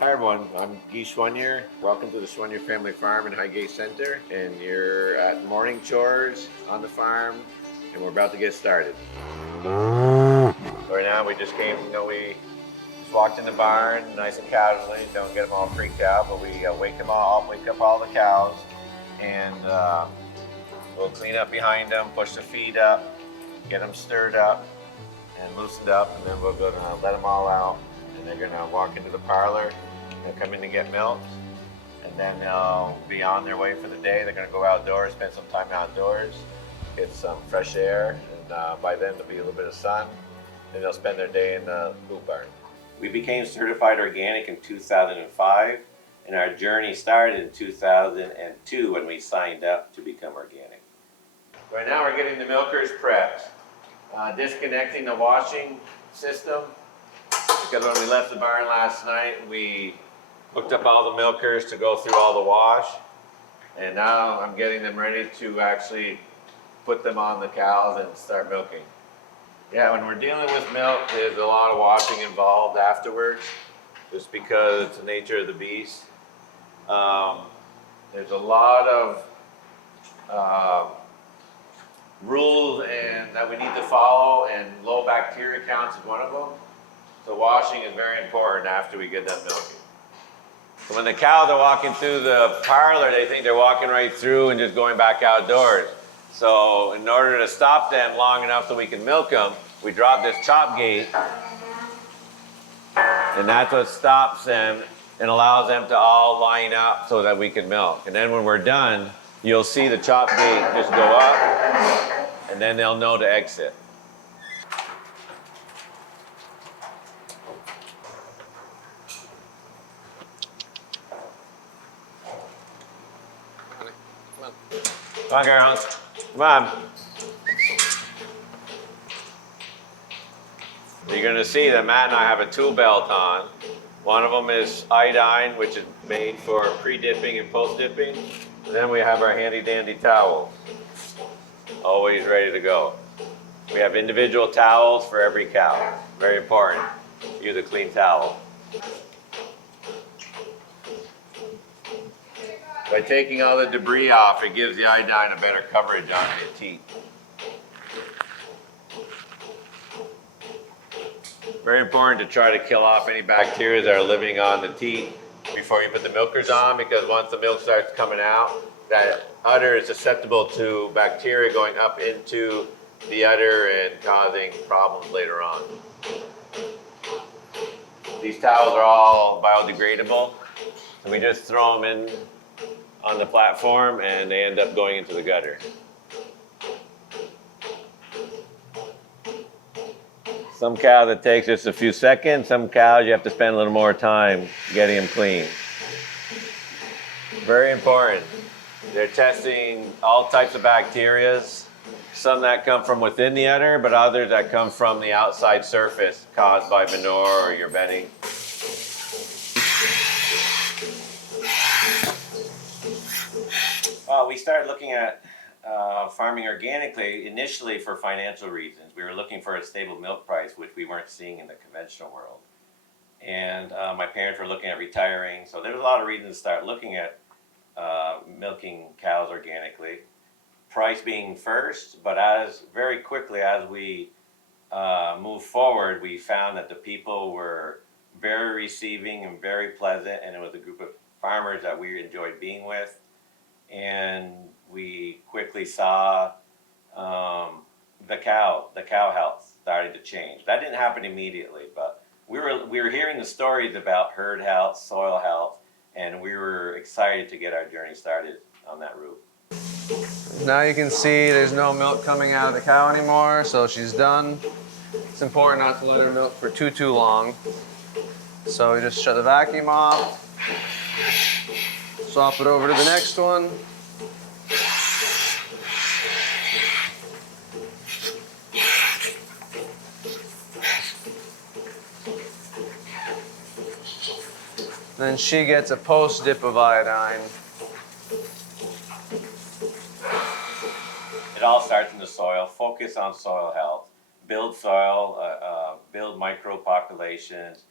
Hi everyone, I'm Guy Schwanier. Welcome to the Schwanier Family Farm in Highgate Center. And you're at morning chores on the farm and we're about to get started. Right now we just came, we just walked in the barn nice and casually. Don't get them all freaked out, but we wake up all the cows and we'll clean up behind them, push the feed up, get them stirred up and loosened up, and then we're gonna let them all out and they're gonna walk into the parlor. They'll come in to get milk, and then they'll be on their way for the day. They're going to go outdoors, spend some time outdoors, get some fresh air, and by then there'll be a little bit of sun. Then they'll spend their day in the food barn. We became certified organic in 2005, and our journey started in 2002 when we signed up to become organic. Right now we're getting the milkers prepped, disconnecting the washing system, because when we left the barn last night, we hooked up all the milkers to go through all the wash, and now I'm getting them ready to actually put them on the cows and start milking. Yeah, when we're dealing with milk, there's a lot of washing involved afterwards, just because it's the nature of the beast. There's a lot of rules that we need to follow, and low bacteria counts is one of them. So washing is very important after we get done milking. So when the cows are walking through the parlor, they think they're walking right through and just going back outdoors. So in order to stop them long enough so we can milk them, we drop this chop gate, and that's what stops them and allows them to all line up so that we can milk. And then when we're done, you'll see the chop gate just go up, and then they'll know to exit. Come on, girls. Come on. You're going to see that Matt and I have a tool belt on. One of them is iodine, which is made for pre-dipping and post-dipping. And then we have our handy-dandy towels, always ready to go. We have individual towels for every cow. Very important. Use a clean towel. By taking all the debris off, it gives the iodine a better coverage on your teeth. Very important to try to kill off any bacteria that are living on the teat before you put the milkers on, because once the milk starts coming out, that udder is susceptible to bacteria going up into the udder and causing problems later on. These towels are all biodegradable, so we just throw them in on the platform and they end up going into the gutter. Some cows it takes just a few seconds, some cows you have to spend a little more time getting them clean. Very important. They're testing all types of bacteria, some that come from within the udder, but others that come from the outside surface caused by manure or your bedding. We started looking at farming organically initially for financial reasons. We were looking for a stable milk price, which we weren't seeing in the conventional world. And my parents were looking at retiring, so there was a lot of reasons to start looking at milking cows organically. Price being first, but very quickly as we moved forward, we found that the people were very receiving and very pleasant, and it was a group of farmers that we enjoyed being with. And we quickly saw the cow health starting to change. That didn't happen immediately, but we were hearing the stories about herd health, soil health, and we were excited to get our journey started on that route. Now you can see there's no milk coming out of the cow anymore, so she's done. It's important not to let her milk for too long. So we just shut the vacuum off, swap it over to the next one. Then she gets a post-dip of iodine. It all starts in the soil. Focus on soil health. Build soil, build micro populations,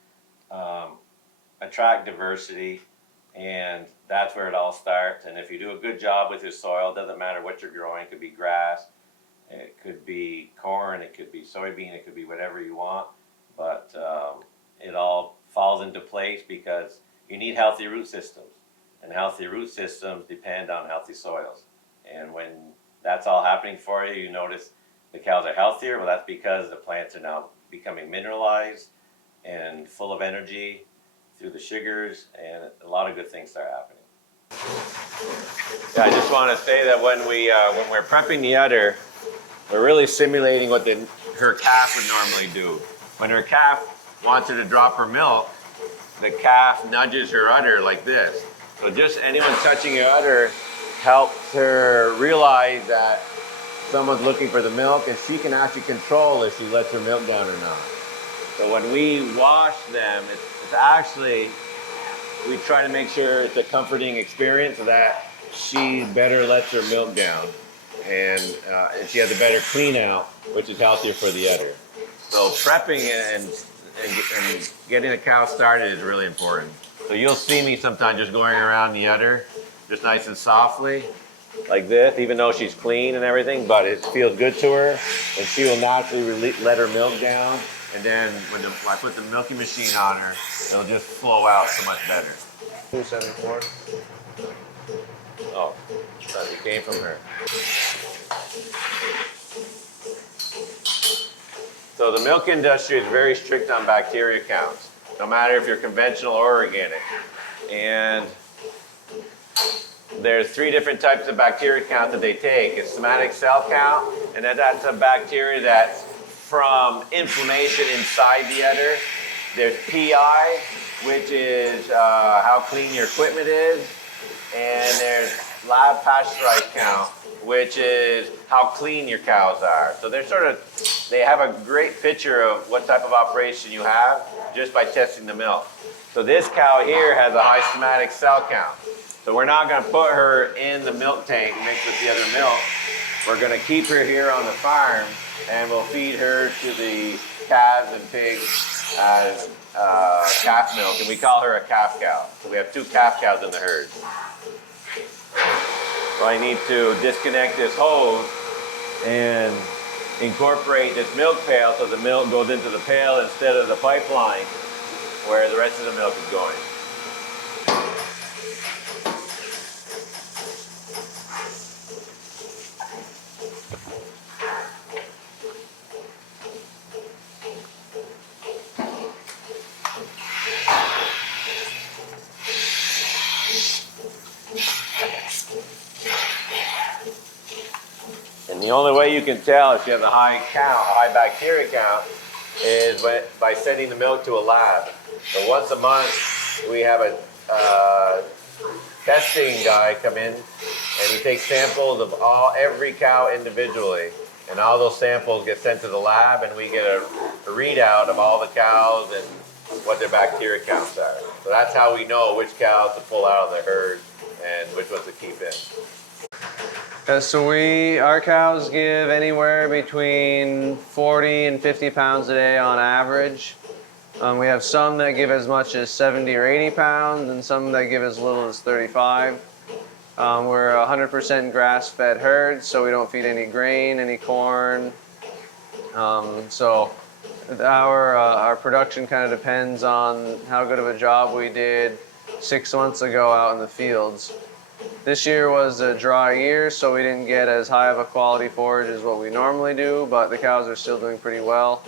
attract diversity, and that's where it all starts. And if you do a good job with your soil, it doesn't matter what you're growing. It could be grass, it could be corn, it could be soybean, it could be whatever you want, but it all falls into place because you need healthy root systems, and healthy root systems depend on healthy soils. And when that's all happening for you, you notice the cows are healthier. Well, that's because the plants are now becoming mineralized and full of energy through the sugars, and a lot of good things start happening. Yeah, I just want to say that when we're prepping the udder, we're really simulating what her calf would normally do. When her calf wants her to drop her milk, the calf nudges her udder like this. So just anyone touching your udder helps her realize that someone's looking for the milk, and she can actually control if she lets her milk down or not. So when we wash them, it's actually, we try to make sure it's a comforting experience so that she better lets her milk down, and she has a better clean out, which is healthier for the udder. So prepping and getting the cow started is really important. So you'll see me sometimes just going around the udder, just nice and softly, like this, even though she's clean and everything, but it feels good to her, and she will naturally let her milk down. And then when I put the milking machine on her, it'll just flow out so much better. 274. Oh, it came from her. So the milk industry is very strict on bacteria counts, no matter if you're conventional or organic. And there's 3 different types of bacteria count that they take. It's somatic cell count, and that's a bacteria that's from inflammation inside the udder. There's PI, which is how clean your equipment is. And there's lab pasteurized count, which is how clean your cows are. So they have a great picture of what type of operation you have just by testing the milk. So this cow here has a high somatic cell count. So we're not going to put her in the milk tank mixed with the other milk. We're going to keep her here on the farm, and we'll feed her to the calves and pigs as calf milk, and we call her a calf cow. So we have 2 calf cows in the herd. So I need to disconnect this hose and incorporate this milk pail so the milk goes into the pail instead of the pipeline where the rest of the milk is going. And the only way you can tell if you have a high bacteria count, is by sending the milk to a lab. So once a month, we have a testing guy come in, and he takes samples of every cow individually. And all those samples get sent to the lab, and we get a readout of all the cows and what their bacteria counts are. So that's how we know which cows to pull out of the herd and which ones to keep in. So our cows give anywhere between 40 and 50 pounds a day on average. We have some that give as much as 70 or 80 pounds, and some that give as little as 35. We're a 100% grass-fed herd, so we don't feed any grain, any corn. So our production kind of depends on how good of a job we did 6 months ago out in the fields. This year was a dry year, so we didn't get as high of a quality forage as what we normally do, but the cows are still doing pretty well.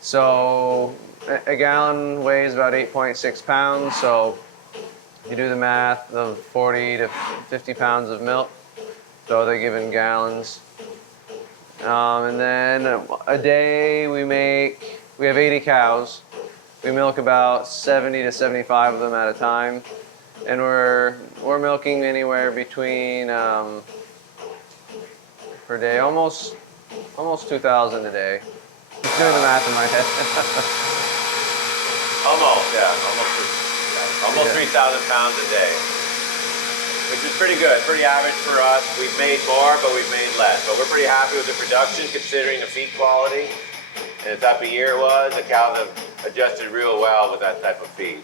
So a gallon weighs about 8.6 pounds, so if you do the math of 40 to 50 pounds of milk, so they give in gallons. And then a day we have 80 cows. We milk about 70 to 75 of them at a time. And we're milking anywhere between per day, almost 2,000 a day. Just doing the math in my head. Almost 3,000 pounds a day, which is pretty good, pretty average for us. We've made more, but we've made less. But we're pretty happy with the production considering the feed quality and the type of year it was. The cows have adjusted real well with that type of feed.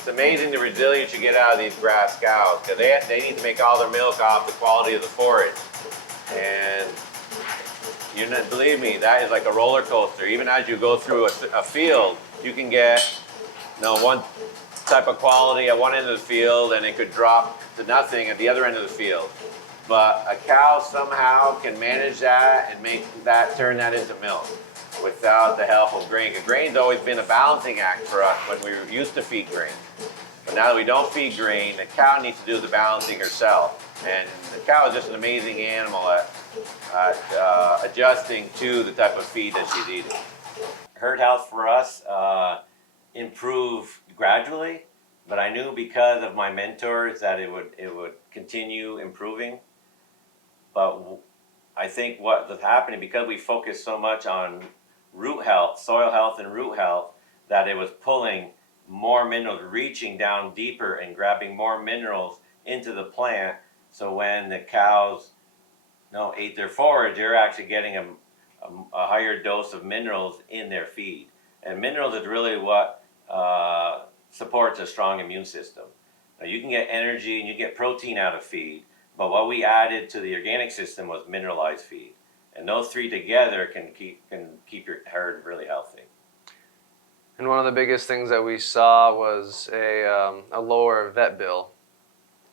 It's amazing the resilience you get out of these grass cows, because they need to make all their milk off the quality of the forage. And believe me, that is like a roller coaster. Even as you go through a field, you can get one type of quality at one end of the field and it could drop to nothing at the other end of the field. But a cow somehow can manage that and turn that into milk without the help of grain. Grain's always been a balancing act for us when we used to feed grain. But now that we don't feed grain, the cow needs to do the balancing herself. And the cow is just an amazing animal at adjusting to the type of feed that she's eating. Herd health for us improved gradually, but I knew because of my mentors that it would continue improving. But I think what was happening, because we focused so much on root health, soil health and root health, that it was pulling more minerals, reaching down deeper and grabbing more minerals into the plant. So when the cows ate their forage, they're actually getting a higher dose of minerals in their feed. And minerals is really what supports a strong immune system. Now you can get energy and you get protein out of feed, but what we added to the organic system was mineralized feed. And those three together can keep your herd really healthy. And one of the biggest things that we saw was a lower vet bill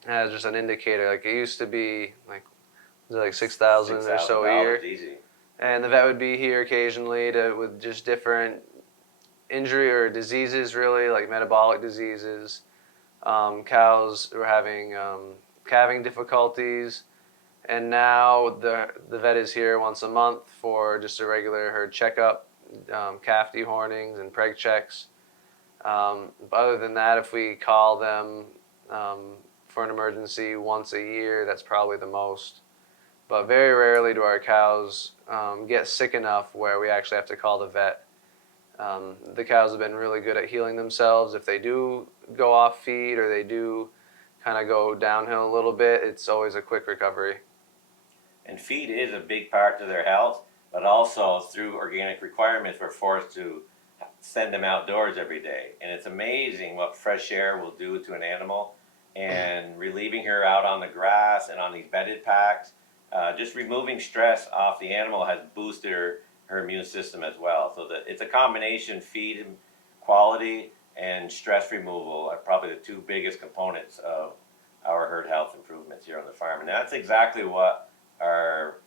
as just an indicator. Like it used to be like 6,000 or so a year. Easy. And the vet would be here occasionally with just different injury or diseases, really, like metabolic diseases. Cows were having calving difficulties. And now the vet is here once a month for just a regular herd checkup, calf dehornings and preg checks. But other than that, if we call them for an emergency once a year, that's probably the most. But very rarely do our cows get sick enough where we actually have to call the vet. The cows have been really good at healing themselves. If they do go off feed or they do kind of go downhill a little bit, it's always a quick recovery. And feed is a big part to their health, but also through organic requirements, we're forced to send them outdoors every day. And it's amazing what fresh air will do to an animal. And relieving her out on the grass and on these bedded packs, just removing stress off the animal has boosted her immune system as well. So it's a combination: feed quality and stress removal are probably the two biggest components of our herd health improvements here on the farm. And that's exactly what our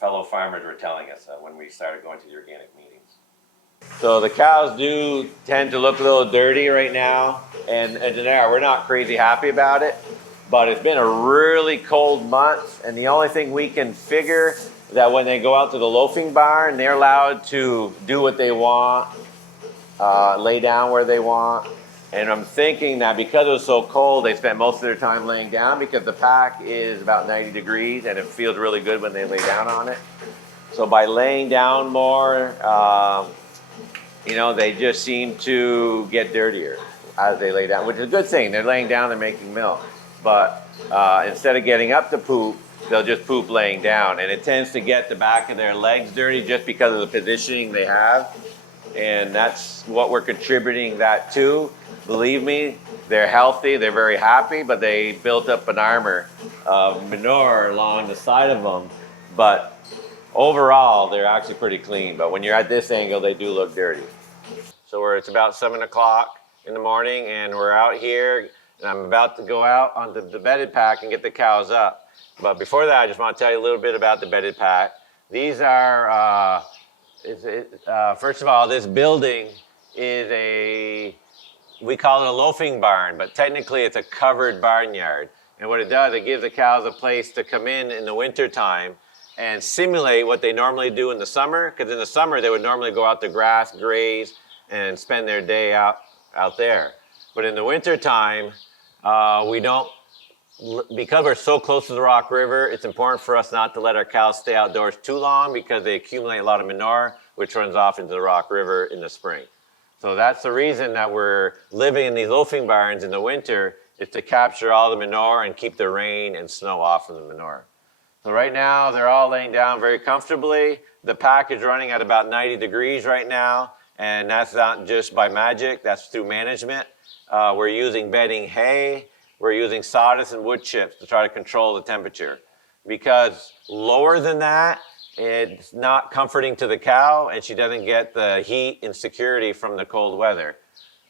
fellow farmers were telling us when we started going to the organic meetings. So the cows do tend to look a little dirty right now, and we're not crazy happy about it, but it's been a really cold month, and the only thing we can figure that when they go out to the loafing barn, they're allowed to do what they want, lay down where they want. And I'm thinking that because it was so cold, they spent most of their time laying down, because the pack is about 90 degrees and it feels really good when they lay down on it. So by laying down more, they just seem to get dirtier as they lay down, which is a good thing. They're laying down, they're making milk. But instead of getting up to poop, they'll just poop laying down. And it tends to get the back of their legs dirty just because of the positioning they have. And that's what we're contributing that to. Believe me, they're healthy, they're very happy, but they built up an armor of manure along the side of them. But overall, they're actually pretty clean. But when you're at this angle, they do look dirty. So it's about 7 o'clock in the morning, and we're out here, and I'm about to go out onto the bedded pack and get the cows up. But before that, I just want to tell you a little bit about the bedded pack. These are, first of all, this building is we call it a loafing barn, but technically it's a covered barnyard. And what it does, it gives the cows a place to come in the winter time and simulate what they normally do in the summer. Because in the summer, they would normally go out to grass, graze, and spend their day out there. But in the winter time, we don't, because we're so close to the Rock River, it's important for us not to let our cows stay outdoors too long, because they accumulate a lot of manure, which runs off into the Rock River in the spring. So that's the reason that we're living in these loafing barns in the winter, is to capture all the manure and keep the rain and snow off of the manure. So right now, they're all laying down very comfortably. The pack is running at about 90 degrees right now, and that's not just by magic, that's through management. we're using bedding hay, we're using sawdust and wood chips to try to control the temperature. Because lower than that, it's not comforting to the cow and she doesn't get the heat and security from the cold weather.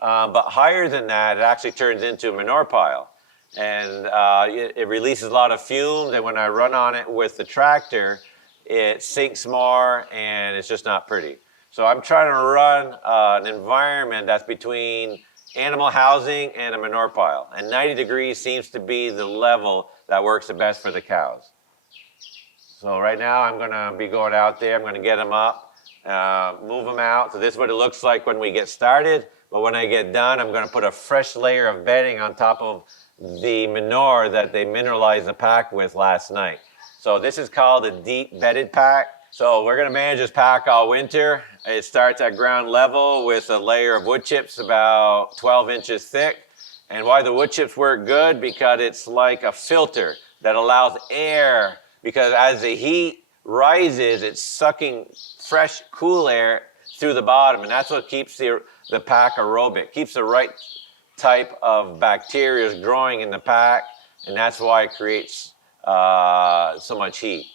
But higher than that, it actually turns into a manure pile. And it releases a lot of fumes, and when I run on it with the tractor, it sinks more and it's just not pretty. So I'm trying to run an environment that's between animal housing and a manure pile. And 90 degrees seems to be the level that works the best for the cows. So right now I'm gonna be going out there, I'm gonna get them up, move them out. So this is what it looks like when we get started. But when I get done, I'm gonna put a fresh layer of bedding on top of the manure that they mineralized the pack with last night. So this is called a deep bedded pack. So we're gonna manage this pack all winter. It starts at ground level with a layer of wood chips about 12 inches thick. And why the wood chips work good? Because it's like a filter that allows air, because as the heat rises, it's sucking fresh, cool air through the bottom. And that's what keeps the pack aerobic, keeps the right type of bacteria growing in the pack. And that's why it creates so much heat.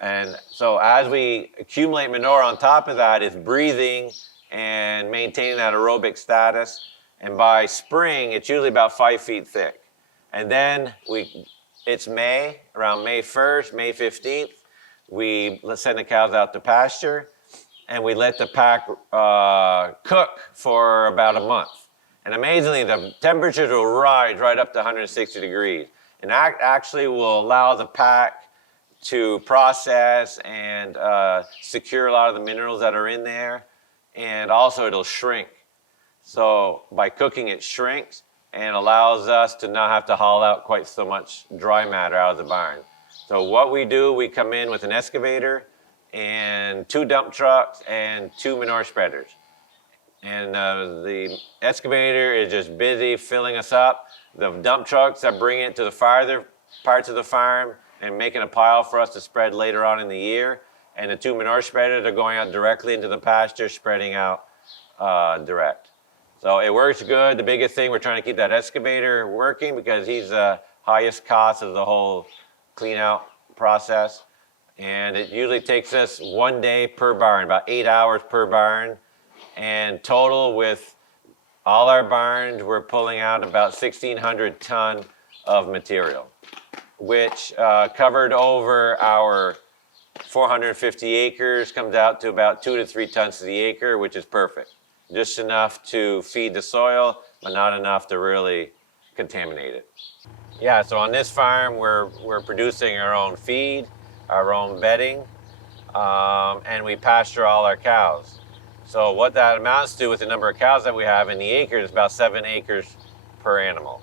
And so as we accumulate manure on top of that, it's breathing and maintaining that aerobic status. And by spring, it's usually about 5 feet thick. And then it's May, around May 1st, May 15th, let's send the cows out to pasture and we let the pack cook for about a month. And amazingly, the temperatures will rise right up to 160 degrees. And that actually will allow the pack to process and secure a lot of the minerals that are in there. And also it'll shrink. So by cooking, it shrinks and allows us to not have to haul out quite so much dry matter out of the barn. So what we do, we come in with an excavator and 2 dump trucks and 2 manure spreaders. And the excavator is just busy filling us up. The dump trucks are bringing it to the farther parts of the farm and making a pile for us to spread later on in the year. And the 2 manure spreaders are going out directly into the pasture, spreading out direct. So it works good. The biggest thing, we're trying to keep that excavator working because he's the highest cost of the whole clean out process. And it usually takes us 1 day per barn, about 8 hours per barn. And total with all our barns, we're pulling out about 1,600 ton of material, which covered over our 450 acres comes out to about 2 to 3 tons to the acre, which is perfect. Just enough to feed the soil, but not enough to really contaminate it. Yeah, so on this farm, we're producing our own feed, our own bedding, and we pasture all our cows. So what that amounts to with the number of cows that we have in the acres is about 7 acres per animal.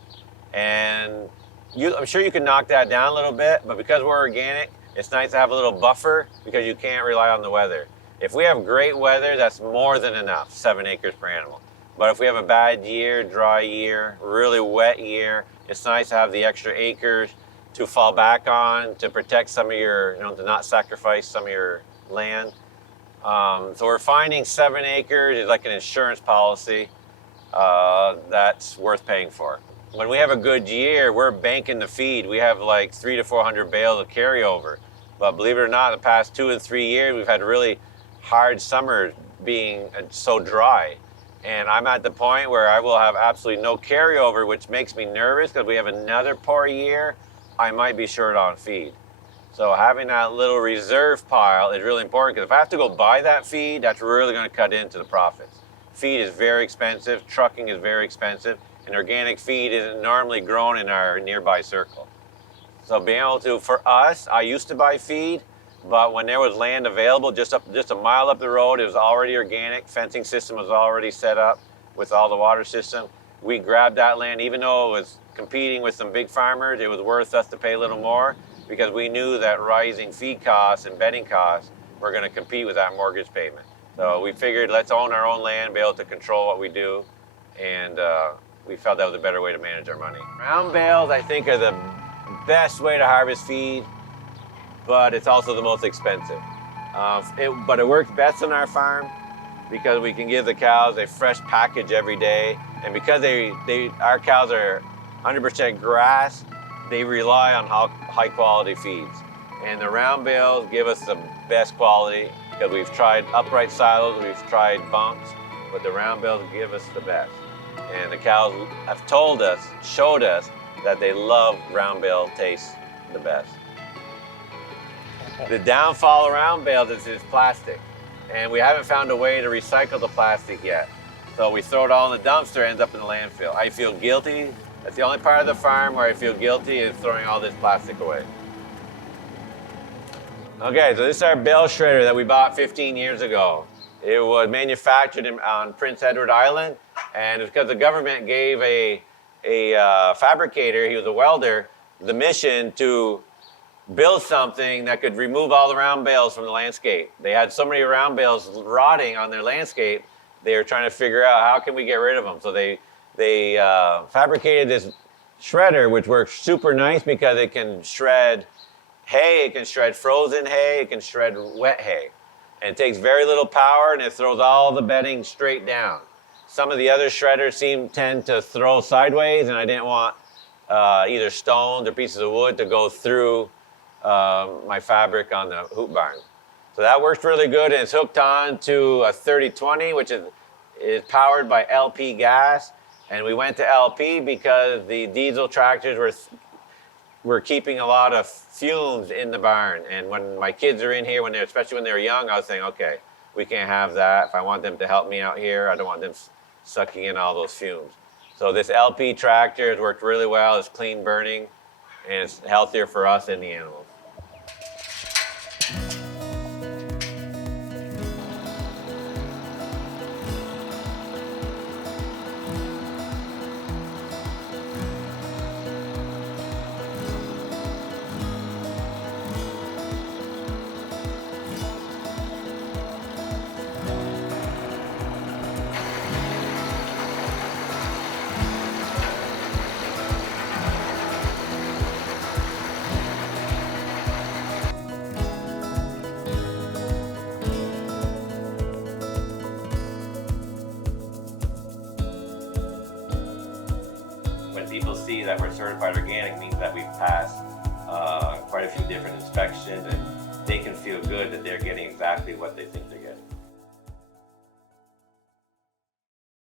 And I'm sure you can knock that down a little bit, but because we're organic, it's nice to have a little buffer because you can't rely on the weather. If we have great weather, that's more than enough, 7 acres per animal. But if we have a bad year, dry year, really wet year, it's nice to have the extra acres to fall back on, to protect some of your, to not sacrifice some of your land. So we're finding 7 acres is like an insurance policy that's worth paying for. When we have a good year, we're banking the feed. We have like 300 to 400 bales of carryover. But believe it or not, the past 2 and 3 years, we've had really hard summers being so dry. And I'm at the point where I will have absolutely no carryover, which makes me nervous because we have another poor year, I might be short on feed. So having that little reserve pile is really important because if I have to go buy that feed, that's really going to cut into the profits. Feed is very expensive, trucking is very expensive, and organic feed isn't normally grown in our nearby circle. So being able to, for us, I used to buy feed, but when there was land available just a mile up the road, it was already organic, fencing system was already set up with all the water system. We grabbed that land, even though it was competing with some big farmers, it was worth us to pay a little more because we knew that rising feed costs and bedding costs were going to compete with that mortgage payment. So we figured let's own our own land, be able to control what we do, and we felt that was a better way to manage our money. Round bales, I think, are the best way to harvest feed, but it's also the most expensive. But it works best on our farm because we can give the cows a fresh package every day And because our cows are 100% grass, they rely on high quality feeds. And the round bales give us the best quality because we've tried upright silos, we've tried bunks, but the round bales give us the best. And the cows have showed us that they love round bale taste the best. The downfall of round bales is plastic. And we haven't found a way to recycle the plastic yet. So we throw it all in the dumpster, ends up in the landfill. I feel guilty. That's the only part of the farm where I feel guilty is throwing all this plastic away. Okay, so this is our bale shredder that we bought 15 years ago. It was manufactured on Prince Edward Island, and it's because the government gave a fabricator, he was a welder, the mission to build something that could remove all the round bales from the landscape. They had so many round bales rotting on their landscape, they were trying to figure out how can we get rid of them. So they fabricated this shredder, which works super nice because it can shred hay, it can shred frozen hay, it can shred wet hay. And it takes very little power and it throws all the bedding straight down. Some of the other shredders tend to throw sideways, and I didn't want either stones or pieces of wood to go through my fabric on the hoop barn. So that works really good, and it's hooked on to a 3020, which is powered by LP gas. And we went to LP because the diesel tractors were keeping a lot of fumes in the barn. And when my kids are in here, especially when they were young, I was saying, okay, we can't have that. If I want them to help me out here, I don't want them sucking in all those fumes. So this LP tractor has worked really well. It's clean burning, and it's healthier for us and the animals. When people see that we're certified organic, means that we've passed quite a few different inspections, and they can feel good that they're getting exactly what they think they're getting.